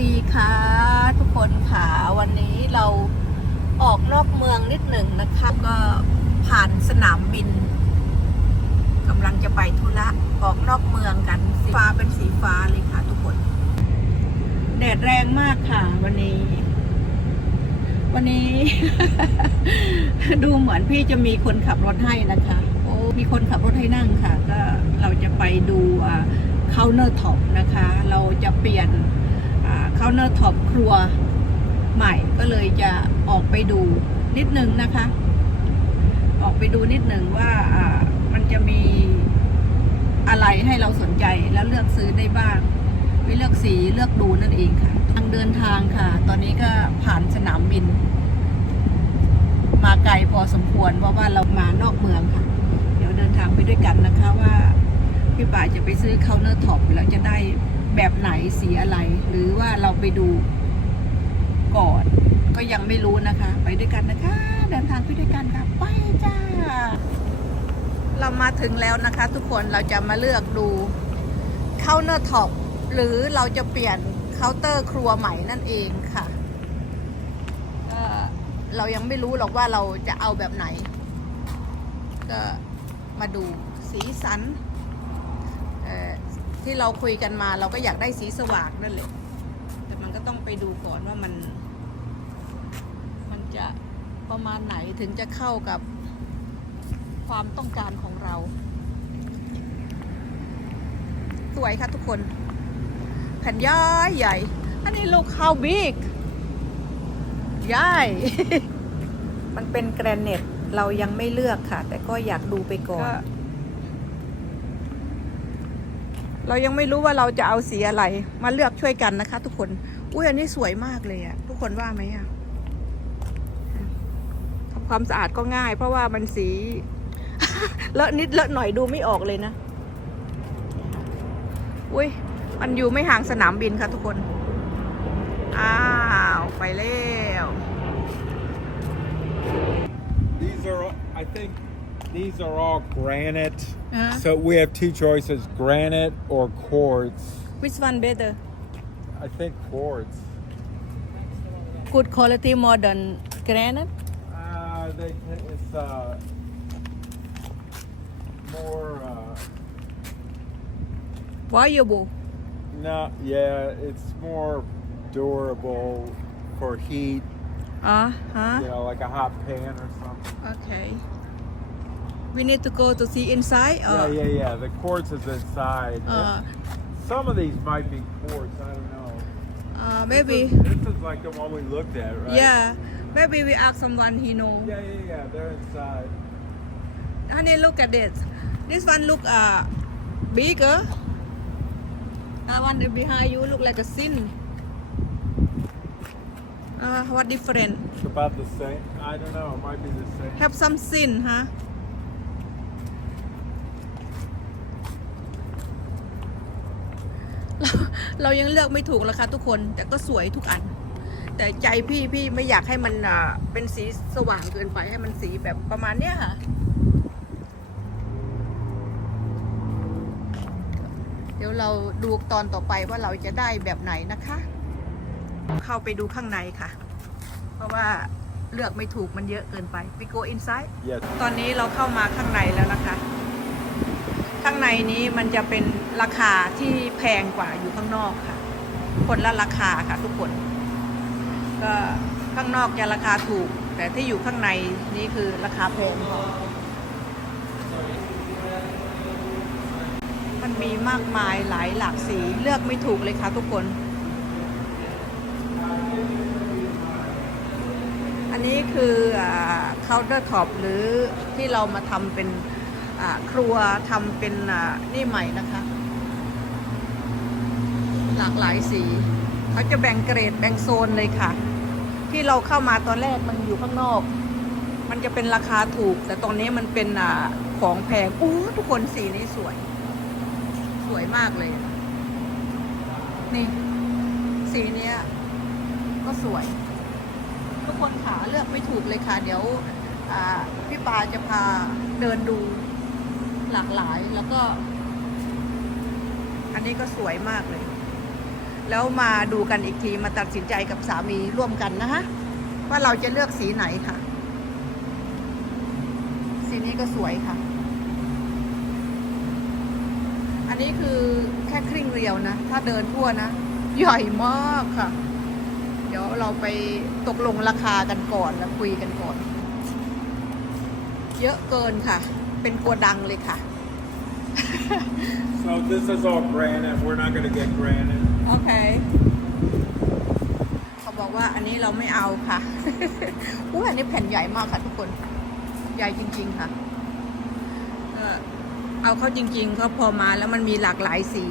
ดีค่ะ ทุกคนค่ะวันนี้เราออกนอกเมืองนิดหนึ่งนะคะ ก็ผ่านสนามบินกำลังจะไปธุระออกนอกเมืองกันสีฟ้าเป็นสีฟ้าเลยค่ะ ทุกคน แดดแรงมากค่ะ วันนี้ วันนี้ ดูเหมือนพี่จะมีคนขับรถให้นะคะ โอ้มีคนขับรถให้นั่งค่ะ ก็เราจะไปดูเคาน์เนอร์ท็อปนะคะ เราจะเปลี่ยนาเนอร์ท็อปครัวใหม่ก็เลยจะออกไปดูนิดนึงนะคะ ออกไปดูนิดนึงว่าอ่ามันจะมีอะไรให้เราสนใจแล้วเลือกซื้อได้บ้างไปเลือกสีเลือกดูนั่นเองค่ะทางเดินทางค่ะ ตอนนี้ก็ผ่านสนามบิน มาไกลพอสมควรเพราะว่าเรามานอกเมืองค่ะ เดี๋ยวเดินทางไปด้วยกันนะคะว่าพี่ป่าจะไปซื้อเคาน์เตอร์ท็อปแล้วจะได้ แบบไหนสีอะไร หรือว่าเราไปดูก่อน ก็ยังไม่รู้นะคะ ไปด้วยกันนะคะ เดินทางไปด้วยกันค่ะ ไปจ้า เรามาถึงแล้วนะคะ ทุกคนเราจะมาเลือกดูเคาน์เตอร์ท็อปหรือเราจะเปลี่ยนเคาน์เตอร์ครัวใหม่นั่นเองค่ะก็เรายังไม่รู้หรอกว่าเราจะเอาแบบไหน ก็มาดูสีสันเอ่อ ที่เราคุยกันมาเราก็อยากได้สีสว่างนั่นแหละ แต่มันก็ต้องไปดูก่อนว่ามัน มันจะประมาณไหนถึงจะเข้ากับความต้องการของเรา สวยค่ะทุกคนแผ่นย้ายใหญ่ อันนี้ look how big ใหญ่มันเป็นแกรนเนตเรายังไม่เลือกค่ะ แต่ก็อยากดูไปก่อน เรายังไม่รู้ว่าเราจะเอาสีอะไร มาเลือกช่วยกันนะคะ ทุกคน อุ้ยอันนี้สวยมากเลยอะทุกคนว่าไหมอะทำความสะอาดก็ง่าย เพราะว่ามันสี เลอะนิดเลอะหน่อยดูไม่ออกเลยนะ อุ้ยมันอยู่ไม่ห่างสนามบินค่ะทุกคน อ้าว ไปแล้ว These are, I think, These are all granite. Uh-huh. So we have two choices granite or quartz. Which one better? I think quartz. Good quality more than granite? Uh, they, it's uh, more. Uh, Viable. No, yeah, it's more durable for heat. Uh huh. You know, like a hot pan or something. Okay we need to go to see inside or Yeah, yeah, yeah. The quartz is inside. uh, Some of these might be quartz. I don't know. uh, This maybe is, this is like the one we looked at, right? yeah maybe we ask someone he know Yeah, yeah, yeah. They're inside. honey look at this this one look uh bigger uh, one behind you look like a sin uh, what different It's about the same. I don't know. It might be the same. have some sin ฮ เราเรายังเลือกไม่ถูกแล้วค่ะทุกคนแต่ก็สวยทุกอัน แต่ใจพี่พี่ไม่อยากให้มันอ่าเป็นสีสว่างเกินไปให้มันสีแบบประมาณเนี้ยค่ะ เดี๋ยวเราดูตอนต่อไปว่าเราจะได้แบบไหนนะคะ เข้าไปดูข้างในค่ะ เพราะว่าเลือกไม่ถูกมันเยอะเกินไป we go inside Yes. ตอนนี้เราเข้ามาข้างในแล้วนะคะ ข้างในนี้มันจะเป็นราคาที่แพงกว่าอยู่ข้างนอกค่ะ คนละราคาค่ะทุกคน ก็ข้างนอกจะราคาถูก แต่ที่อยู่ข้างในนี่คือราคาแพงค่ะมันมีมากมายหลายหลากสีเลือกไม่ถูกเลยค่ะทุกคน อันนี้คือเคาน์เตอร์ท็อปหรือที่เรามาทำเป็น ครัวทำเป็นนี่ใหม่นะคะ หลากหลายสี เขาจะแบ่งเกรดแบ่งโซนเลยค่ะ ที่เราเข้ามาตอนแรกมันอยู่ข้างนอก มันจะเป็นราคาถูก แต่ตอนนี้มันเป็นอของแพงอู้ทุกคนสีนี้สวย สวยมากเลย นี่ สีเนี้ย ก็สวย ทุกคนขาเลือกไม่ถูกเลยค่ะ เดี๋ยวพี่ปาจะพาเดินดู หลากหลายแล้วก็ อันนี้ก็สวยมากเลย แล้วมาดูกันอีกทีมาตัดสินใจกับสามีร่วมกันนะคะว่าเราจะเลือกสีไหนค่ะ สีนี้ก็สวยค่ะ อันนี้คือแค่ครึ่งเรียวนะ ถ้าเดินทั่วนะ ใหญ่มากค่ะ เดี๋ยวเราไปตกลงราคากันก่อนแล้วคุยกันก่อน เยอะเกินค่ะ เป็นกัวดังเลยค่ะ So this is all granite. We're not going to get granite. โอเค เขาบอกว่าอันนี้เราไม่เอาค่ะ อุ้ยอันนี้แผ่นใหญ่มากค่ะทุกคน ใหญ่จริง ๆ ค่ะเออเอาเข้าจริงๆเขาพอมาแล้วมันมีหลากหลายสี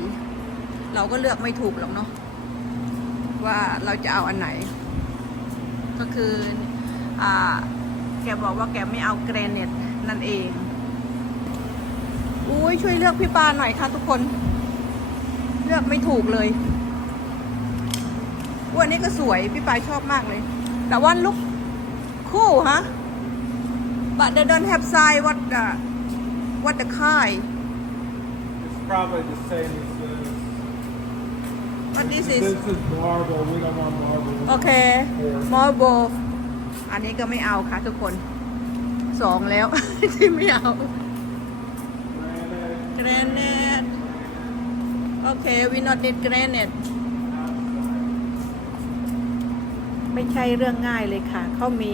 เราก็เลือกไม่ถูกหรอกเนาะ ว่าเราจะเอาอันไหน ก็คือ อ่า แกบอกว่าแกไม่เอาแกรเนตนั่นเองอุ้ ยช่วยเลือกพี่ปาหน่อยค่ะทุกคน เลือกไม่ถูกเลยอ้วนนี้ก็สวยพี่ปายชอบมากเลย แต่ว่าลุกคู่ฮะ but they don't have sign what the what the kind It's probably the same as this. what this is This is marble. We don't want marble. โอเคมอโบอันนี้ก็ไม่เอาค่ะทุกคนสองแล้วที่ไม่เอา Granite. แกรเนตโอเค we not need granite ไม่ใช่เรื่องง่ายเลยค่ะ เขามี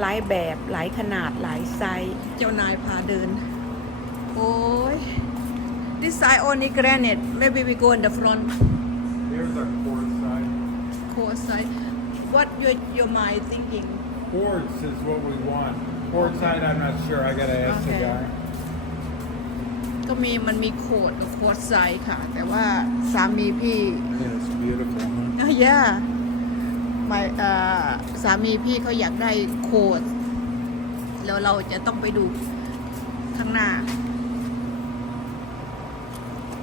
หลายแบบหลายขนาดหลายไซส์เจ้านายพาเดิน โอ้ย this side only granite maybe we go in the front Here's our quartz side. core side what your your mind thinking Quartz is what we want. Quartz side, I'm not sure. I got to ask Okay. the guy. ก็มีมันมีโคดกับโคดไซส์ค่ะ แต่ว่าสามีพี่ Yeah, it's beautiful, huh? อะย่าไม่เอ่อสามีพี่เขาอยากได้โคดแล้วเราจะต้องไปดูข้างหน้า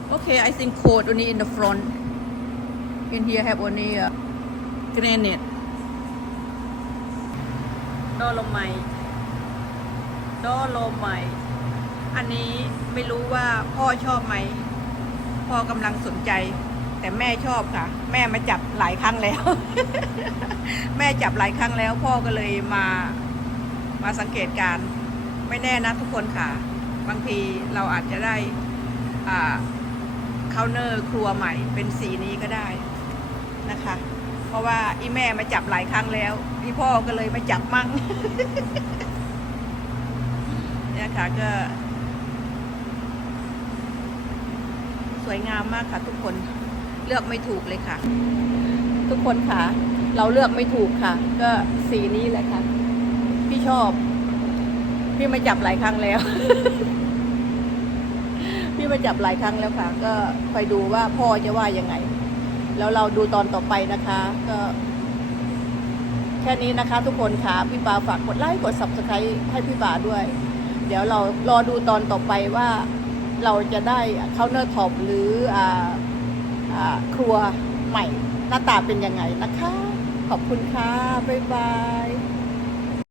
โอเค I think code only in the front in here have only uh, granite โด อันนี้ไม่รู้ว่าพ่อชอบไหมพ่อกำลังสนใจ แต่แม่ชอบค่ะ แม่มาจับหลายครั้งแล้ว แม่จับหลายครั้งแล้ว พ่อก็เลยมามาสังเกตการ์ไม่แน่นะทุกคนค่ะ บางทีเราอาจจะได้อ่าเคาน์เนอร์ครัวใหม่เป็นสีนี้ก็ได้นะคะ เพราะว่าอีแม่มาจับหลายครั้งแล้วพี่พ่อก็เลยมาจับมั่งเนี่ยค่ะก็ สวยงามมากค่ะ ทุกคนเลือกไม่ถูกเลยค่ะ ทุกคนค่ะ เราเลือกไม่ถูกค่ะ ก็สีนี้แหละค่ะ พี่ชอบ พี่มาจับหลายครั้งแล้ว พี่มาจับหลายครั้งแล้วค่ะ ก็ไปดูว่าพ่อจะว่ายังไง แล้วเราดูตอนต่อไปนะคะ ก็แค่นี้นะคะ ทุกคนค่ะ พี่ปาฝากกดไลค์กด subscribe ให้พี่ปาด้วย เดี๋ยวเรารอดูตอนต่อไปว่า เราจะได้เคาน์เตอร์ท็อปหรืออครัวใหม่หน้าตาเป็นยังไงนะคะ ขอบคุณค่ะ บ๊ายบาย